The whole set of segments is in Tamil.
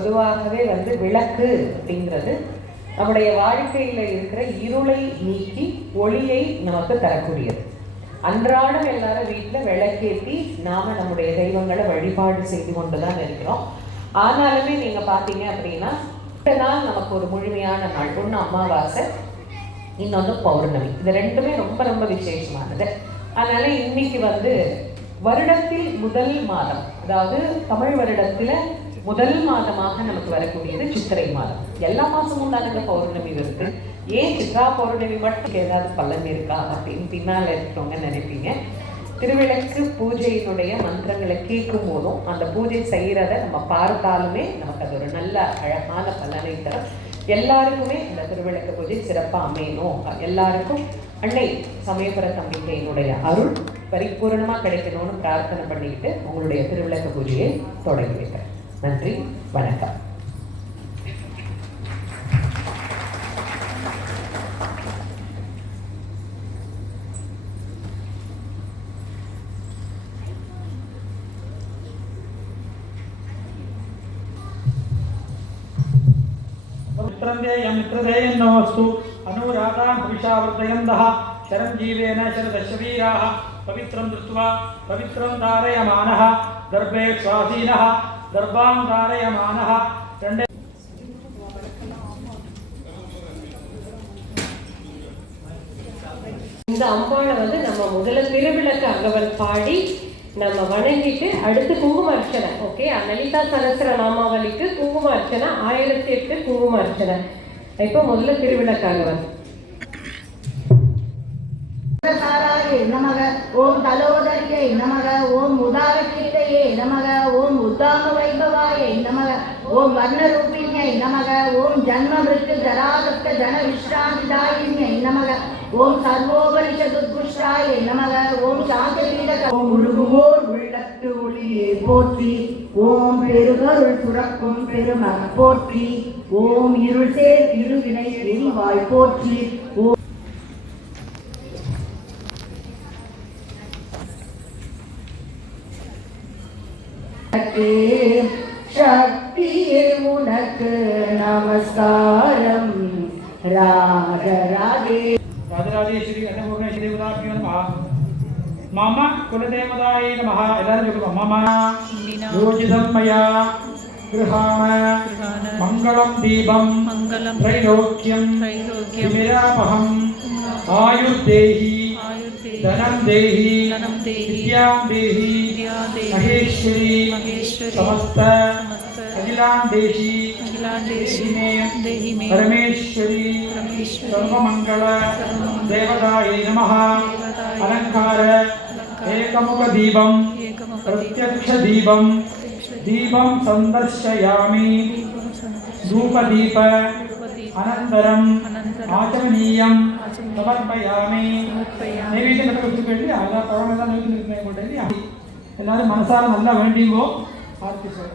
பொதுவாகவே விளக்கு அப்படிங்கிறது நம்முடைய வாழ்க்கையில் இருக்கிற இருளை நீக்கி ஒளியை நமக்கு தரக்கூடியது. அன்றாடம் எல்லாரும் வீட்டில் விளக்கேற்றி நாம நம்முடைய தெய்வங்களை வழிபாடு செய்து கொண்டு தான் இருக்கிறோம். ஆனாலுமே நீங்கள் பார்த்தீங்க அப்படின்னா இந்த நாள் நமக்கு ஒரு முழுமையான நாள். ஒன்று அமாவாசை, இன்னொன்று பௌர்ணமி. இது ரெண்டுமே ரொம்ப ரொம்ப விசேஷமானது. அதனால இன்னைக்கு வருடத்தில் முதல் மாதம், அதாவது தமிழ் வருடத்தில் முதல் மாதமாக நமக்கு வரக்கூடியது சித்திரை மாதம். எல்லா மாதமும் தானங்க பௌர்ணமி வருது. ஏன் சித்ரா பௌர்ணமி மட்டும் ஏதாவது பலன் இருக்கா அப்படின்னு பின்னால் இருக்கிறவங்க நினைப்பீங்க. திருவிளக்கு பூஜையினுடைய மந்திரங்களை கேட்கும் போதும் அந்த பூஜை செய்கிறத நம்ம பார்த்தாலுமே நமக்கு அது ஒரு நல்ல அழகான பலனை தரும். எல்லாருக்குமே இந்த திருவிளக்கு பூஜை சிறப்பாக அமையணும். எல்லாருக்கும் அன்னை சமயபுர தம்பிக்கையினுடைய அருள் பரிபூர்ணமாக கிடைக்கணும்னு பிரார்த்தனை பண்ணிக்கிட்டு உங்களுடைய திருவிளக்கு பூஜையை தொடங்கி வைக்கிறேன். நன்றி, வணக்கம். मित्रदेयं नमस्तु अनुरागां भविष्यावर्धयन्तः शरञ्जीवेन शरदशवीराः पवित्रं दृष्ट्वा पवित्रं धारयमानः गर्भे स्वाधीनः गर्भां धारयमानः இந்த அம்பாளை நம்ம முதல்ல திருவிளக்கு அகவல் பாடி நம்ம வணங்கிட்டு அடுத்து குங்கும அர்ச்சனை. ஓகே, லலிதா சகஸ்ர நாமாவளிக்கு குங்கும அர்ச்சனை 1008 குங்கும அர்ச்சனை. இப்போ முதல்ல திருவிளக்கு அகவல். நமக ஓம் தலோதரியை நமக ஓம் உதாரகீதையே நமக ஓம் உத்தாம வைபவாயை நமக ஓம் வர்ணரூபிணியை நமக ஓம் ஜன்ம மிருத்து ஜராதத்த ஜன விஸ்ராந்திதாயினியை நமக ஓம் சர்வோபரிஷதுத்குஷ்டாயை நமக ஓம் சாந்தபீட ஓம் உருகுவோர் உள்ளத்து ஒளியே போற்றி ஓம் பெருகருள் சுரக்கும் பெரும போற்றி ஓம் இருள் சேர் இருவினை எரிவாய் போற்றி ஓம் சக்தியே உனக்கு நமஸ்காரம். ராஜராஜே ராஜராஜேஸ்வரி அன்னபூர்ணேஸ்வரி தேவதாபியோ நமஹ. மம குலதேவதாயை நமஹ. எல்லாரும் சொல்லுங்க. மம யோஜிதம் மயா கிருஹாண மங்களம் தீபம் த்ரைலோக்கியம் விமிராபஹம் ஆயுர்தேஹி धनम देहि विद्यां देहि महेश्वरी समस्त अखिलां देहि देहि मे परमेश्वरी सर्वमंगल देवतायै नमः. अलंकार एकमुख दीपं प्रत्यक्ष दीपं दीपं संदर्शयामि धूपदीप अनन्तरं आचमनीयं समर्पयामि. நைவேத்தியம் வச்சுக்கொண்டு அதான் பழம் தான் நைவேத்தியம் போட்டு எல்லாரும் மனசார நல்லா வேண்டிங்கோ. ஆர்த்தி சார்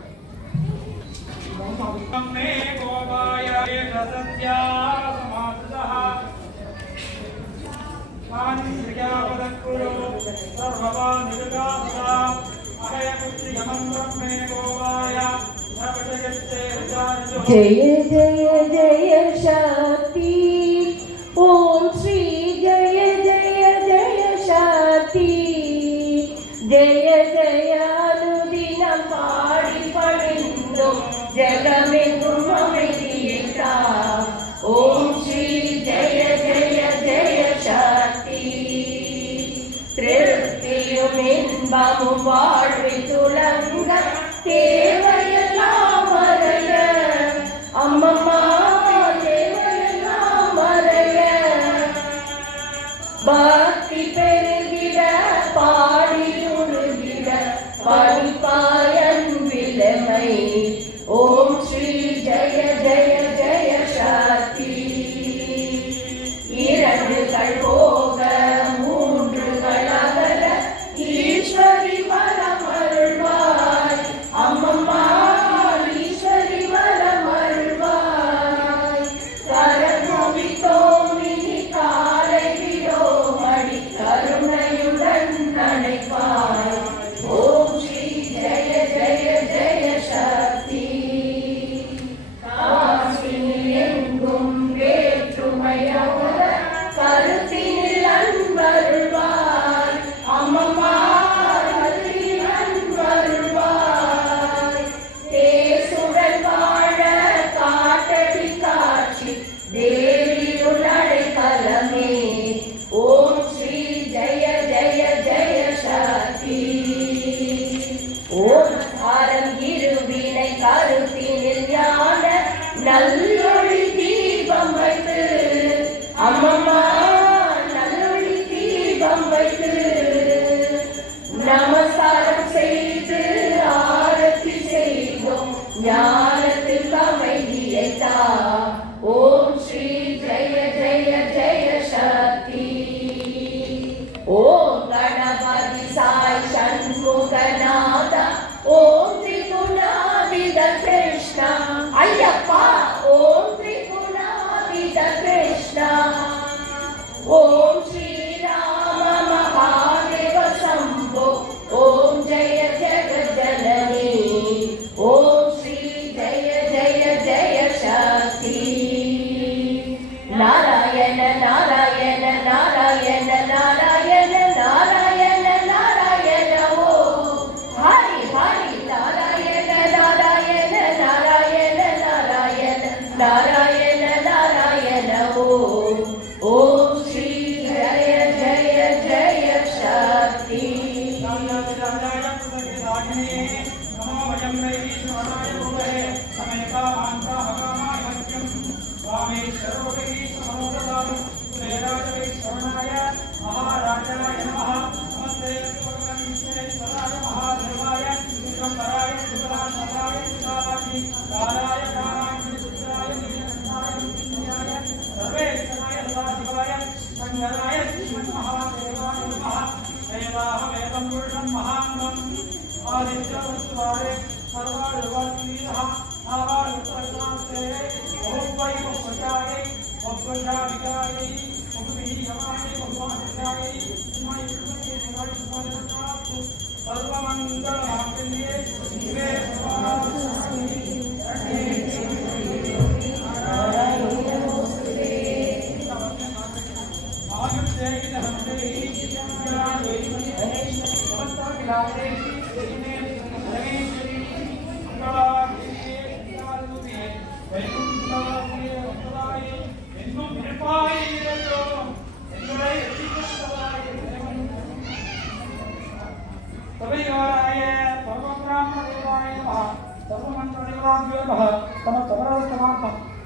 जय जय जय शक्ति ओम श्री जय जय जय शक्ति जय जय अनुदिनं पाடி பணிந்தோம் ஜெகமெங்கும் அமைதியிட்டா. ஓம் ஸ்ரீ ஜெய ஜெய ஜெய சக்தி திருப்தியும் இன்பமும் வாழ்வில் துளங்க தேவையெல்லாம் மறைய அம்மம்மா தேவையெல்லாம் மறைய பக்தி பெருகிட பாடி உருகிட படிப்பாயன் விலமை. ஓம் ஸ்ரீ ஜெய ஜெய ஜெய சக்தி. இரண்டுகள் போக மூன்றுகள் அகல ஈஸ்வரி வரம் அருள்வாய் அம்மம்மா ஈஸ்வரி வரம் அருள்வாய். கரகோவித்தோம் இனி காலை விடோம் அடி கருணையுடன் நினைப்பாய். வைத்து நமஸ்காரம் செய்து ஆரத்தி செய்தோம் ஞானத்தில் அமைதியைத்தா. ஓம் ஸ்ரீ ஜெய ஜெய ஜெய சக்தி. ஓம் கணபதி சாய் சண்முகநாத. ஓம் திரிகுணாதித கிருஷ்ணா. ஐயப்பா. ஓம் திரிகுணாதித கிருஷ்ணா. ஓம் ஸ்ரீராம மகாதேவ சம்போ. ஓம் ஜெய ஜெகஜனனி. ஓம் ஸ்ரீ ஜெய ஜெய ஜெய சக்தி. நாராயண நாராயண நாராயண நாராயண நாராயண நாராயண. ஓம் ஹரி ஹரி நாராயண நாராயண நாராயண நாராயண நாராயண நாராயண. ஓம் ஓம் ஸ்ரீ ஜெய ஜெய ஜெய சக்தி.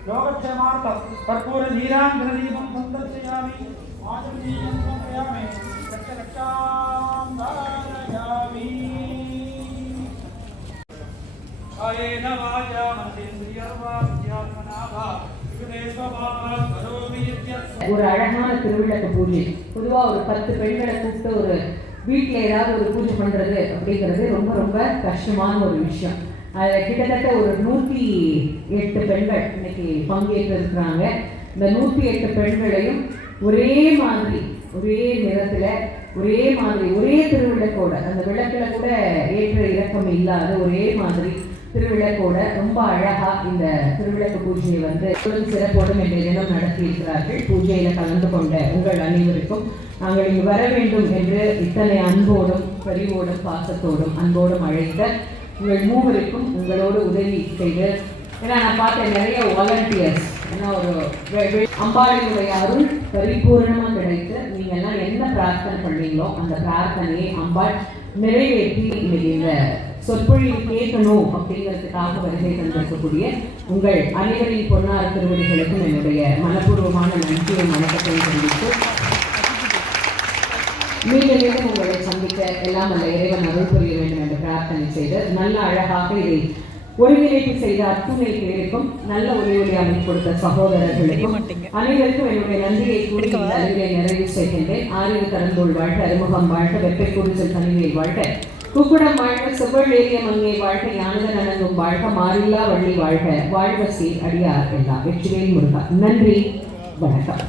योगक्षेमार्थं कर्पूर नीराञ्जनदीपं सन्दर्शयामि आचमनीयं समर्पयामि रक्षरक्षां धारयामि कायेन वाचा मनसेन्द्रियर्वा विद्यात्मना वा विगुणेश्वभावात् करोमि यद्यत्. ஒரு அழகான திருவிளக்கு பூஜை. பொதுவா ஒரு 10 பெண்களை கூப்பிட்டு ஒரு வீட்டில் ஏதாவது ஒரு பூஜை பண்றது அப்படிங்கிறது ரொம்ப ரொம்ப கஷ்டமான ஒரு விஷயம். அதில் கிட்டத்தட்ட ஒரு 108 பெண்கள் இன்னைக்கு பங்கேற்று இருக்கிறாங்க. இந்த 108 பெண்களையும் ஒரே மாதிரி, ஒரே நிறத்தில், ஒரே மாதிரி, ஒரே திருவிளக்கோட, அந்த விளக்கில் கூட ஏற்ற இறக்கம் இல்லாத ஒரே மாதிரி திருவிளக்கோட ரொம்ப அழகா இந்த திருவிளக்கு பூஜையை வந்து சிறப்போடும் என்ற தினம் நடத்தி இருக்கிறார்கள். பூஜையில கலந்து கொண்ட உங்கள் அனைவருக்கும் நாங்கள் இங்கு வர வேண்டும் என்று இத்தனை அன்போடும் பரிவோடும் பாசத்தோடும் அன்போடும் அழைத்த உங்கள் மூவருக்கும் உங்களோடு உதவி செய்து, ஏன்னா நான் பார்த்தேன் நிறைய வாலண்டியர்ஸ், ஏன்னா ஒரு அம்பாளினுடைய அருள் பரிபூர்ணமாக கிடைத்து நீங்கள்லாம் என்ன பிரார்த்தனை பண்ணீங்களோ அந்த பிரார்த்தனையை அம்பாள் நிறைவேற்றி இன்னைக்கு இந்த சொற்பொழிவு கேட்கணும் அப்படிங்கிறதுக்காக வருகை தந்திருக்கக்கூடிய உங்கள் அனைவரின் பொன்னார திருவடிகளுக்கும் என்னுடைய மனப்பூர்வமான நன்றியை வணக்கத்தை தெரிவித்து மீண்டும் உங்களை சந்திக்க எல்லாம் அல்ல இறைவன் அருள் புரிய வேண்டும் என்று பிரார்த்தனை செய்து நல்ல அழகாக இதை ஒருங்கிணைப்பு செய்த அத்துணை பேருக்கும் நல்ல ஒளி அமைப்பு கொடுத்த சகோதரர்களுக்கும் அனைவருக்கும் என்னுடைய நன்றியை கூறி அறிவை நிறைவு செய்கின்றேன். ஆறிவு கடந்தோள் வாழ்க, அறிமுகம் வாழ்க, வெப்பை குறிச்சல் தனிமையை வாழ்க, குக்குடம் வாழ்க, செவ்வள் ஏரிய மங்கை வாழ்க, ஞானத நனங்கும் வாழ்க, மாறில்லா வள்ளி வாழ்க, வாழ்வ சீர் அடியார் எல்லாம். வெற்றிவேல் முருகா. நன்றி, வணக்கம்.